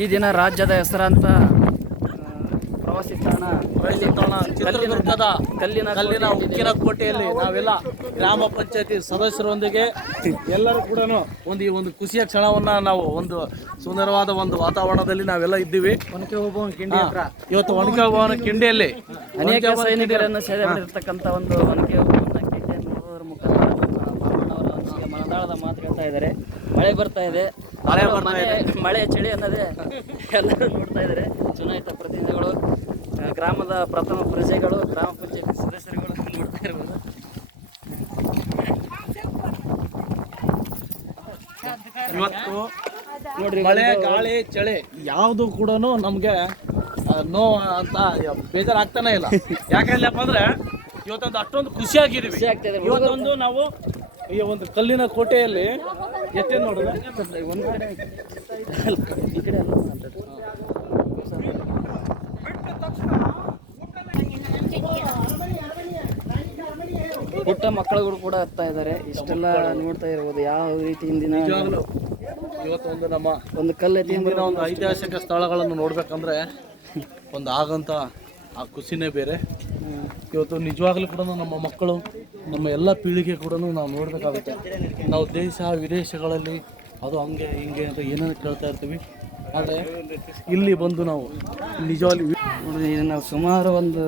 ಈ ದಿನ ರಾಜ್ಯದ ಹೆಸರಾಂತ ಪ್ರವಾಸಿ ತಾಣ ಚಿತ್ರದುರ್ಗದ ಕಲ್ಲಿನ ಉಕ್ಕಿನ ಕೋಟೆಯಲ್ಲಿ ನಾವೆಲ್ಲ ಗ್ರಾಮ ಪಂಚಾಯತಿ ಸದಸ್ಯರೊಂದಿಗೆ ಎಲ್ಲರೂ ಕೂಡ ಒಂದು ಖುಷಿಯ ಕ್ಷಣವನ್ನ ನಾವು ಒಂದು ಸುಂದರವಾದ ಒಂದು ವಾತಾವರಣದಲ್ಲಿ ನಾವೆಲ್ಲ ಇದ್ದೀವಿ. ಇವತ್ತು ಒನಕೆ ಓಬವ್ವನ ಕಿಂಡಿಯಲ್ಲಿ ಅನೇಕ ಸೈನಿಕರನ್ನು ಸೆರೆ ಹಿಡಿದಿರ್ತಕ್ಕಂಥ ಒಂದು ಒನಕೆ ಓಬವ್ವನ ಕಿಂಡಿಯನ್ನು ನೋಡೋದ್ರ ಮುಖಾಂತರ ಮನದಾಳದ ಮಾತು ಹೇಳ್ತಾ ಇದ್ದಾರೆ. ಮಳೆ ಬರ್ತಾ ಇದೆ, ಮಳೆ ಚಳಿ ಅನ್ನೋದೇ ಎಲ್ಲರೂ ನೋಡ್ತಾ ಇದ್ದಾರೆ. ಚುನಾಯಿತ ಪ್ರತಿನಿಧಿಗಳು, ಗ್ರಾಮದ ಪ್ರಥಮ ಪ್ರಜೆಗಳು, ಗ್ರಾಮ ಪಂಚಾಯತಿ ಸದಸ್ಯರುಗಳು ನೋಡ್ತಾ ಇರ್ಬೋದು. ಇವತ್ತು ನೋಡ್ರಿ, ಮಳೆ ಗಾಳಿ ಚಳಿ ಯಾವುದು ಕೂಡ ನಮ್ಗೆ ನೋ ಅಂತ ಬೇಜಾರಾಗ್ತಾನೆ ಇಲ್ಲ. ಯಾಕಂದ್ರಪ್ಪ ಅಂದ್ರೆ ಇವತ್ತೊಂದು ಅಷ್ಟೊಂದು ಖುಷಿಯಾಗಿದ್ದೀವಿ. ಇವತ್ತೊಂದು ನಾವು ಈ ಒಂದು ಕಲ್ಲಿನ ಕೋಟೆಯಲ್ಲಿ ಎಷ್ಟೇ ನೋಡಿದ್ರೆ ಒಂದು ಕಡೆ ಈ ಕಡೆ ಎಲ್ಲ ಪುಟ್ಟ ಮಕ್ಕಳುಗಳು ಕೂಡ ಹತ್ತಾ ಇದ್ದಾರೆ. ಇಷ್ಟೆಲ್ಲ ನೋಡ್ತಾ ಇರ್ಬೋದು ಯಾವ ರೀತಿ ಹಿಂದಿನ ಇವತ್ತೊಂದು ನಮ್ಮ ಒಂದು ಕಲ್ಲೆತ್ತಿ ಒಂದು ಐತಿಹಾಸಿಕ ಸ್ಥಳಗಳನ್ನು ನೋಡ್ಬೇಕಂದ್ರೆ ಒಂದು ಆಗಂತ ಆ ಖುಷಿನೇ ಬೇರೆ. ಇವತ್ತು ನಿಜವಾಗ್ಲೂ ಕೂಡ ನಮ್ಮ ಮಕ್ಕಳು, ನಮ್ಮ ಎಲ್ಲ ಪೀಳಿಗೆ ಕೂಡ ನಾವು ನೋಡಬೇಕಾಗುತ್ತೆ. ನಾವು ದೇಶ ವಿದೇಶಗಳಲ್ಲಿ ಅದು ಹಂಗೆ ಹಿಂಗೆ ಅಂತ ಏನೇನು ಕೇಳ್ತಾ ಇರ್ತೀವಿ, ಆದರೆ ಇಲ್ಲಿ ಬಂದು ನಾವು ನಿಜವಾಗ್ಲೂ ನಾವು ಸುಮಾರು ಒಂದು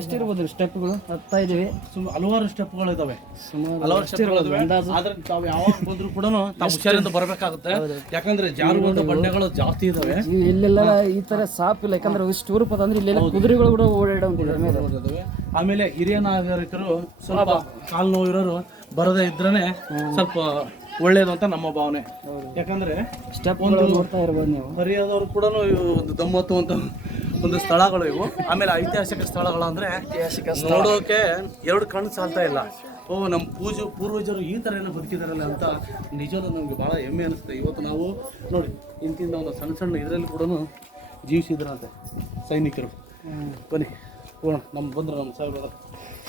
ಎಷ್ಟಿರ್ಬೋದು ಸ್ಟೆಪ್ಗಳು ಹತ್ತಾ ಇದ್ದೀವಿ. ಹಲವಾರು ಸ್ಟೆಪ್ಗಳಿದ್ದಾವೆ, ಸುಮಾರು ಆದ್ರೆ ತಾವು ಯಾವಾಗ ಬಂದ್ರು ಕೂಡ ತಾವು ಹುಷಾರಿಂದ ಬರಬೇಕಾಗುತ್ತೆ. ಯಾಕಂದ್ರೆ ಜಾರುವಂತ ಬಂಡೆಗಳು ಜಾಸ್ತಿ ಇದಾವೆ. ಇಲ್ಲೆಲ್ಲ ಈ ತರ ಸಾಪ್ ಇಲ್ಲ, ಯಾಕಂದ್ರೆ ಇಷ್ಟು ರೂಪದ ಅಂದ್ರೆ ಇಲ್ಲೆಲ್ಲ ಕುದುರೆಗಳು ಕೂಡ ಓಡಾಡೋದಿದೆ. ಆಮೇಲೆ ಹಿರಿಯ ನಾಗರಿಕರು ಸ್ವಲ್ಪ ಕಾಲು ನೋವು ಇರೋರು ಬರದೇ ಇದ್ರೇನೆ ಸ್ವಲ್ಪ ಒಳ್ಳೇದು ಅಂತ ನಮ್ಮ ಭಾವನೆ. ಯಾಕಂದ್ರೆ ಸ್ಟೆಪ್ ನೋಡ್ತಾ ಇರ್ಬೋದು ನೀವು. ಹರಿಯಾದವ್ರು ಕೂಡ ಒಂದು ದಮ್ಮತ್ತುವಂತ ಒಂದು ಸ್ಥಳಗಳು ಇವು. ಆಮೇಲೆ ಐತಿಹಾಸಿಕ ಸ್ಥಳಗಳು ಅಂದ್ರೆ ನೋಡೋಕೆ ಎರಡು ಕಣ್ಣು ಸಾಲ್ತಾ ಇಲ್ಲ. ನಮ್ಮ ಪೂರ್ವಜರು ಈ ಥರ ಎಲ್ಲ ಬದುಕಿದಾರಲ್ಲ ಅಂತ ನಿಜವೂ ನಮ್ಗೆ ಭಾಳ ಹೆಮ್ಮೆ ಅನಿಸುತ್ತೆ. ಇವತ್ತು ನಾವು ನೋಡಿ ಇಂತಿಂದ ಒಂದು ಸಣ್ಣ ಸಣ್ಣ ಇದರಲ್ಲಿ ಕೂಡ ಜೀವಿಸಿದ್ರಂತೆ ಸೈನಿಕರು. ಬನ್ನಿ ಹೋಗೋಣ, ನಮ್ಮ ಬಂದರು ನಮ್ಮ ಸಾಹೇಬ್ರ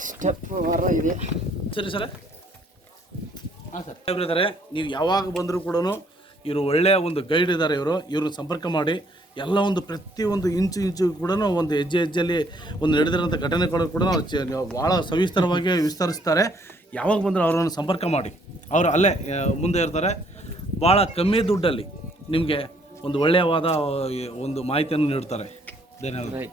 ಸ್ಟೆಪ್ ಮರ ಇದೆ. ಸರಿ ಸರ್, ಹಾಂ ಸರ್ ಸಾಹೇಬ್ರು ಇದ್ದಾರೆ. ನೀವು ಯಾವಾಗ ಬಂದರೂ ಕೂಡ ಇವರು ಒಳ್ಳೆಯ ಒಂದು ಗೈಡ್ ಇದ್ದಾರೆ. ಇವ್ರನ್ನ ಸಂಪರ್ಕ ಮಾಡಿ ಎಲ್ಲ ಒಂದು ಪ್ರತಿಯೊಂದು ಇಂಚು ಕೂಡ ಒಂದು ಹೆಜ್ಜೆಯಲ್ಲಿ ಒಂದು ನಡೆದಿರೋಂಥ ಘಟನೆಗಳು ಕೂಡ ಭಾಳ ಸವಿಸ್ತರವಾಗಿ ವಿಸ್ತರಿಸ್ತಾರೆ. ಯಾವಾಗ ಬಂದರೂ ಅವರನ್ನು ಸಂಪರ್ಕ ಮಾಡಿ, ಅವರು ಅಲ್ಲೇ ಮುಂದೆ ಇರ್ತಾರೆ. ಭಾಳ ಕಮ್ಮಿ ದುಡ್ಡಲ್ಲಿ ನಿಮಗೆ ಒಂದು ಒಳ್ಳೆಯವಾದ ಒಂದು ಮಾಹಿತಿಯನ್ನು ನೀಡ್ತಾರೆ. ಧನ್ಯವಾದ.